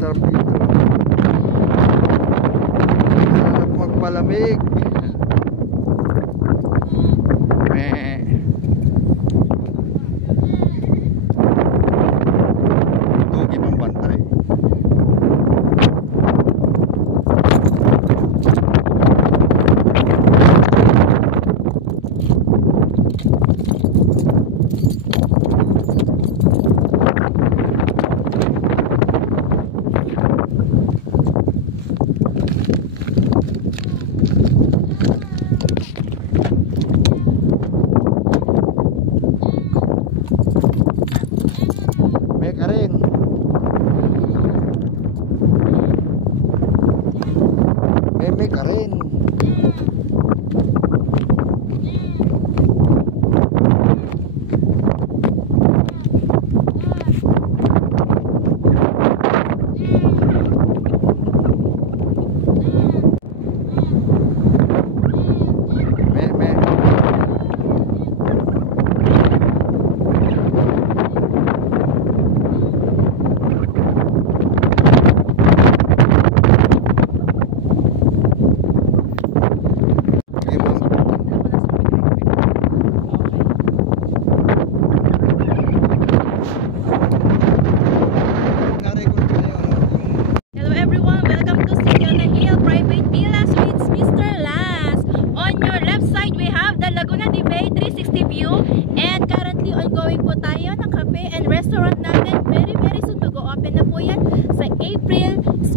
Sarap dito. Sarap magpalamig. Dugi pang bantay. Meme ka rin.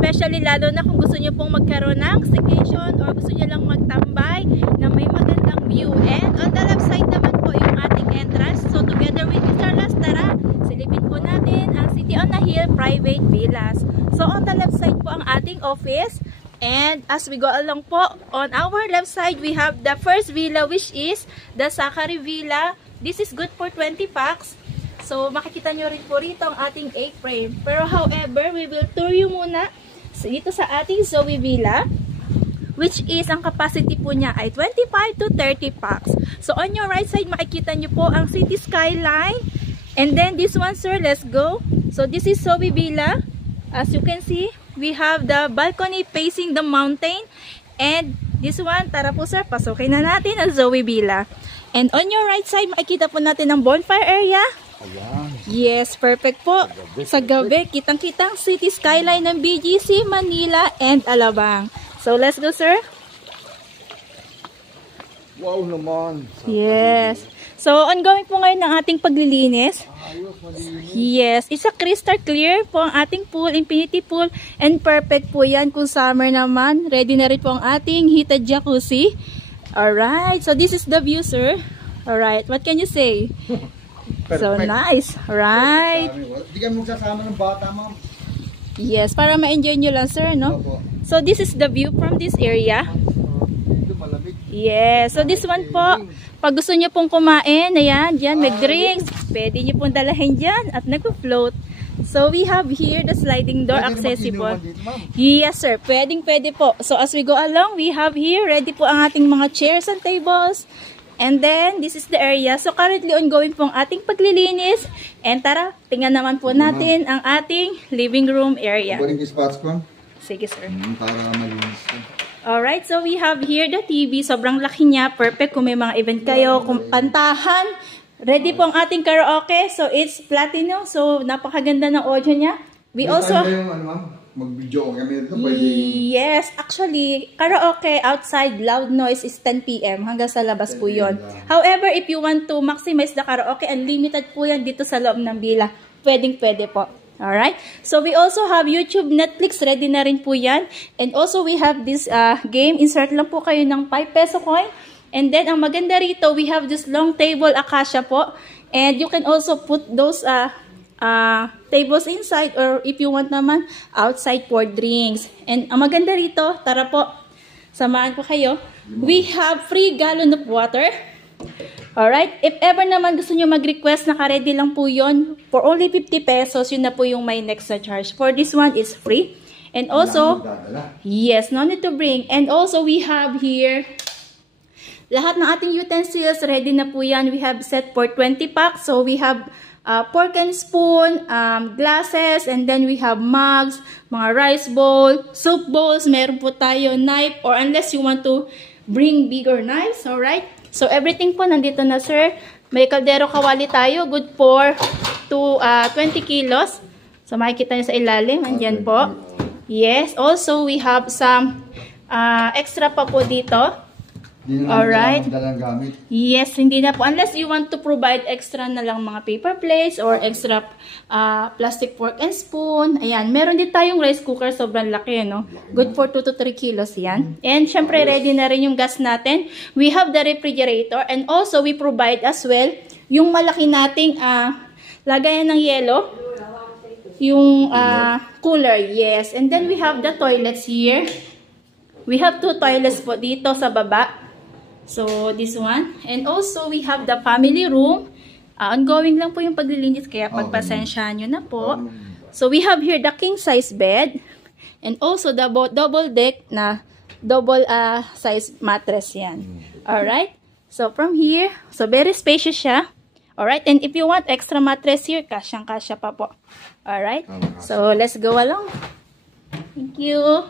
Especially lalo na kung gusto nyo pong magkaroon ng staycation or gusto nyo lang magtambay na may magandang view. And on the left side naman po yung ating entrance. So together with Mr. Las, tara, silipin po natin ang City on the Hill Private Villas. So on the left side po ang ating office. And as we go along po, on our left side we have the first villa, which is the Sakari Villa. This is good for 20 packs. So makikita nyo rin po rito ang ating A-frame. Pero however, we will tour you muna dito sa ating Zoe Villa, which is ang capacity po niya ay 25 to 30 packs. So on your right side makikita nyo po ang city skyline. And then this one, sir, let's go. So this is Zoe Villa. As you can see, we have the balcony facing the mountain. And this one, tara po sir, pasukin na natin ang Zoe Villa. And on your right side makikita po natin ang bonfire area. Ayan. Yes, perfect po. Sa gabi, kitang-kitang city skyline ng BGC, Manila, and Alabang. So, let's go, sir. Wow naman. Yes. So, ongoing po ngayon ang ating paglilinis. Yes, it's a crystal clear po ang ating pool, infinity pool, and perfect po yan kung summer naman. Ready na rin po ang ating heated jacuzzi. Alright, so this is the view, sir. Alright, what can you say? So nice, right? Hindi ka magsasama ng bata, ma'am. Yes, para ma-enjoy nyo lang, sir, no? So this is the view from this area. Yes, so this one po, pag gusto nyo pong kumain, ayan, dyan, may drinks, pwede nyo pong dalahin dyan at nag-float. So we have here the sliding door accessible. Yes, sir, pwede po. So as we go along, we have here, ready po ang ating mga chairs and tables. And then, this is the area. So, currently ongoing pong ating paglilinis. And tara, tingnan naman po natin ang ating living room area. Boring spots ko? Sige, sir. Para malinis ko. Alright, so we have here the TV. Sobrang laki niya. Perfect kung may mga event kayo. Kung pantahan. Ready po ang ating karaoke. So, it's platinum. So, napakaganda ng audio niya. We also... mag-video kami dito, pwede... Yes, actually, karaoke outside loud noise is 10 PM hanggang sa labas po yun. However, if you want to maximize the karaoke, unlimited po yan dito sa loob ng villa. Pwedeng-pwede po. Alright? So, we also have YouTube, Netflix, ready na rin po yan. And also, we have this game. Insert lang po kayo ng 5 peso coin. And then, ang maganda rito, we have this long table acacia po. And you can also put those... tables inside or if you want naman outside for drinks. And ang maganda rito, tara po, samahan ko kayo. We have free gallon of water. Alright, if ever naman gusto nyo mag-request, naka-ready lang po yon for only 50 pesos, yun na po yung may next na charge. For this one, it's free. And also, yes, no need to bring. And also, we have here lahat ng ating utensils, ready na po yan. We have set for 20 packs. So, we have fork and spoon, glasses, and then we have mugs, mga rice bowl, soup bowls, meron po tayo knife, or unless you want to bring bigger knives, alright? So, everything po nandito na, sir. May kaldero kawali tayo, good for 20 kilos. So, makikita nyo sa ilalim, andyan po. Yes, also we have some extra pa po dito. Hindi na Alright. dalang gamit. Yes, hindi na po. Unless you want to provide extra na lang mga paper plates or extra plastic fork and spoon. Ayan, meron din tayong rice cooker, sobrang laki, no? Good for 2 to 3 kilos yan. And syempre, ready na rin yung gas natin. We have the refrigerator and also we provide as well yung malaki nating lagayan ng yelo. Yung cooler, yes. And then we have the toilets here. We have 2 toilets po dito sa baba. So, this one. And also, we have the family room. Ongoing lang po yung paglilinis, kaya pagpasensyahan nyo na po. So, we have here the king size bed. And also, the double deck na double size mattress yan. Alright? So, from here, so very spacious siya. Alright? And if you want extra mattress here, kasyang-kasya pa po. Alright? So, let's go along. Thank you.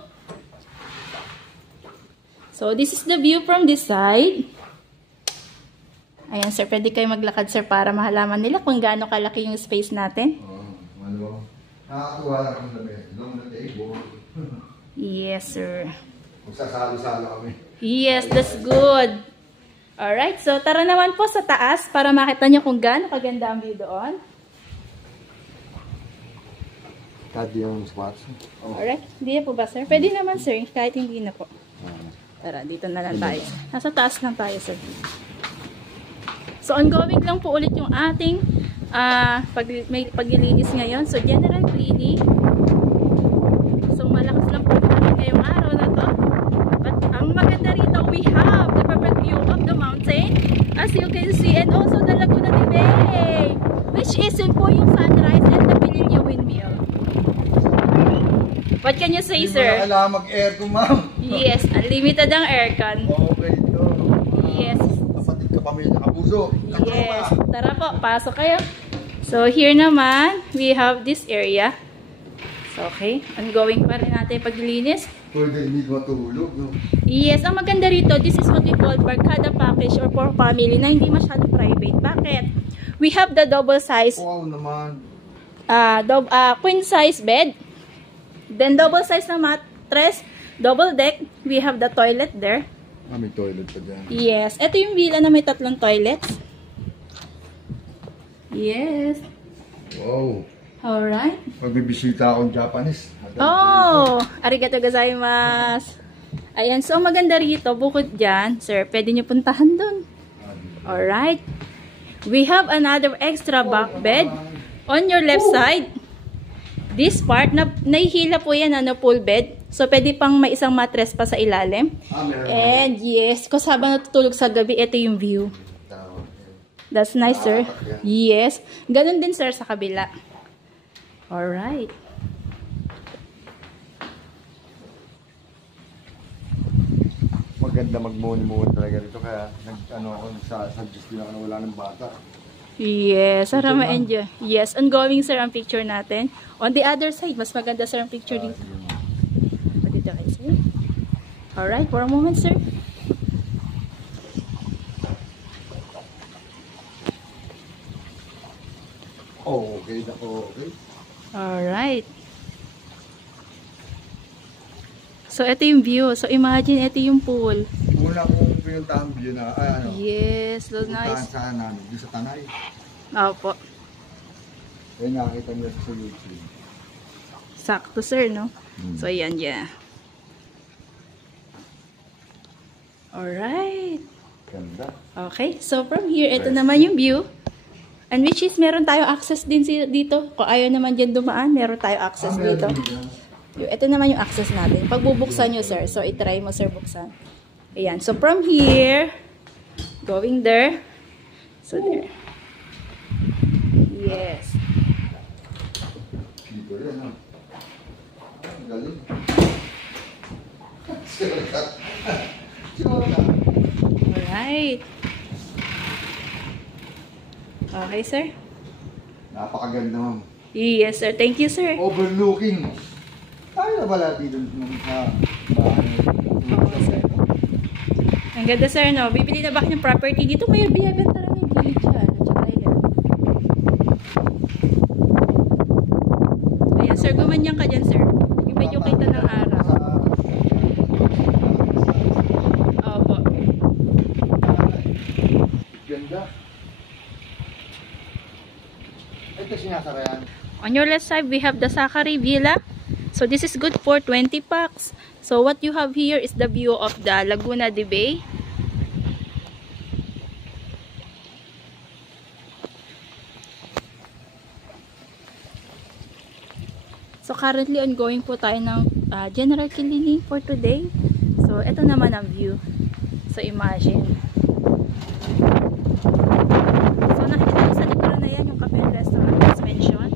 So, this is the view from this side. Ayan, sir. Pwede kayo maglakad, sir, para mahalaman nila kung gaano kalaki yung space natin. Nakakatuwa lang kung long na table. Yes, sir. Magsasalo-salo kami. Yes, that's good. Alright, so tara naman po sa taas para makita nyo kung gaano kaganda ang view doon. Kadi yung spots. Alright, hindi na po ba, sir? Pwede naman, sir, kahit hindi na po. Tara, dito na lang tayo. Nasa taas lang tayo, sir. So, ongoing lang po ulit yung ating may paglilinis ngayon. So, general cleaning. So, malakas lang po natin ngayong araw na to. But, ang maganda rito, we have the perfect view of the mountain. As you can see, and also the Laguna de Bay. Which is yun po yung sunrise and the Pililio windmill. What can you say, sir? Hindi mo na kailangan mag-aircon, ma'am. Yes, unlimited ang aircon. Okay, ito. Yes. Kapatid ka pamilya kapuso. Yes. Tara po, pasok kayo. So, here naman, we have this area. So, okay. Ongoing pa rin natin paglilinis. Pwede hindi matulog, no? Yes, ang maganda rito, this is what we call barkada package or for family na hindi masyado private. Bakit? We have the double size, Wow naman. queen size bed. Then, double size na mattress, double deck. We have the toilet there. May toilet pa dyan. Yes. Ito yung villa na may 3 toilets. Yes. Wow. Alright. Pag may bisita akong Japanese. Oh! Arigato gozaimasu. Ayan. So, maganda rito. Bukod dyan, sir, pwede nyo puntahan dun. Alright. We have another extra bunk bed on your left side. This part, nahihila po yan, full bed. So, pwede pang may isang mattress pa sa ilalim. And yes, kasi habang natutulog sa gabi, ito yung view. That's nice, sir. Yes. Ganun din, sir, sa kabila. Alright. Maganda magmuni-muni talaga rito. Kaya suggest din ako na wala ng bata. Yes, para ma-enjoy. Yes, ongoing, sir, ang picture natin. On the other side, mas maganda, sir, ang picture dito. Dito kayo, sir. Alright, for a moment, sir. Oh, okay. Okay. Alright. So, ito yung view. So, imagine, ito yung pool. Una kong pinuntahan view na, Yes, so nice. puntahan saan namin, doon sa Tanay. Opo. Kaya nakakita nila sa YouTube. Sakto, sir, no? So, ayan, yeah. Alright. Ganda. Okay, so from here, ito naman yung view. And which is, meron tayo access din dito. Kung ayaw naman dyan dumaan, meron tayo access dito. Ito naman yung access natin. Pagbubuksan nyo, sir. So, itry mo, sir, buksan. Ayan. So, from here, going there. So, there. Yes. Dito rin, ha? Galing. Alright. Okay, sir. Napakaganda, ma'am. Yes, sir. Thank you, sir. Overlooking. Tayo na pala dito sa bahay. Oo, sir. Ang ganda, sir, no? Bibili na ba kayo ng property dito? May binibenta rin yung gilid siya. Tsaka yan. Ayan, sir. Gumanyan ka dyan, sir. Yung medyo kita ng araw. Opo. Ganda. Ito sinasara yan. On your left side, we have the Sakari Villa. So, this is good for 20 packs. So, what you have here is the view of the Laguna de Bay. So, currently ongoing po tayo ng general cleaning for today. So, ito naman ang view. So, imagine. So, nakikita ko sa likuran na yan yung cafe and restaurant as mentioned.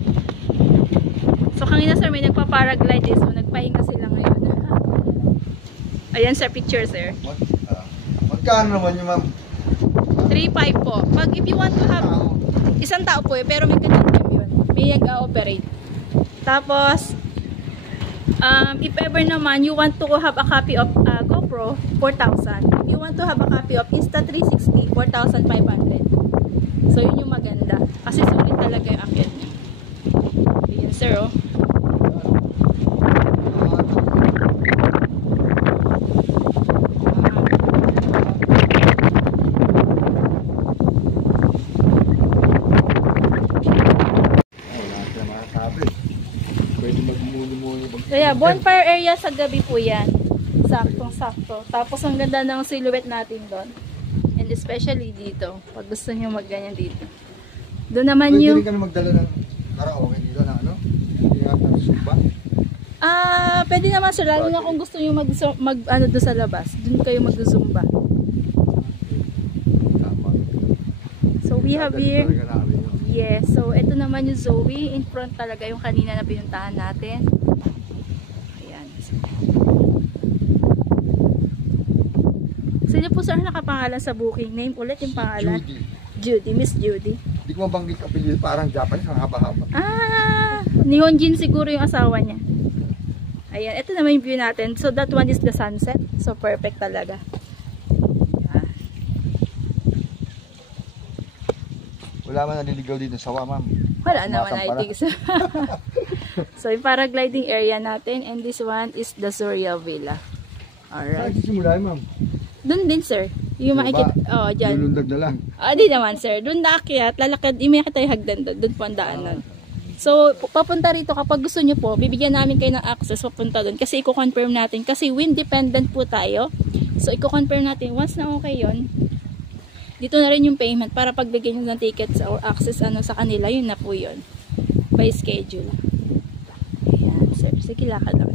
So, kanina sir, may nagpa-paraglide so nagpahinga sila ngayon. Ayan sir, picture sir. Magkano naman yung ma'am? 3.5 po. Pag if you want to have, isang tao po pero may kanyang time yun. May nag-ooperate. Tapos, if ever naman you want to have a copy of GoPro, 4,000. If you want to have a copy of Insta360, 4,500. So, yun yung maganda. Kasi sulit talaga yung akin. Ayan sir, oh. Kaya, bonfire area sa gabi po yan. Saktong-sakto. Tapos, ang ganda ng silhouette natin doon. And especially dito. Pag gusto nyo magganyan dito. Doon naman yung... Pwede rin kami magdala ng karaoke dito na ano? Hindi natin sumba. Pwede naman sir. Lalo na kung gusto nyo ano doon sa labas. Doon kayo mag-zumba. So, we have here... Yes. So, ito naman yung Zoe. In front talaga yung kanina na pinuntahan natin. Ayan. Sino po sir nakapangalan sa booking name? Ulit yung pangalan? Judy. Miss Judy. Hindi ko mabanggit kapilil, parang Japanese, ang haba-haba. Nihonjin siguro yung asawa niya. Ayan. Ito naman yung view natin. So, that one is the sunset. So, perfect talaga. Wala man naliligaw dito sa ma'am. Wala naman, I think so. So, yung paragliding area natin. And this one is the Zoria Villa. Alright. Saan simula ma'am? Doon din, sir. Yung makikita. Oh, dyan. Lulundag na lang. Di naman, sir. Doon naakyat. Lalakad. May makita yung hagdan doon. Doon po ang daanan. So, papunta rito kapag gusto nyo po, bibigyan namin kayo ng access papunta doon. Kasi i-confirm natin. Kasi wind dependent po tayo. So, i-confirm natin. Once na okay yon, dito na rin yung payment para pagbigyan nyo ng tickets or access sa kanila, yun na po yun. By schedule. Ayan, sir. Sige, lakad lang.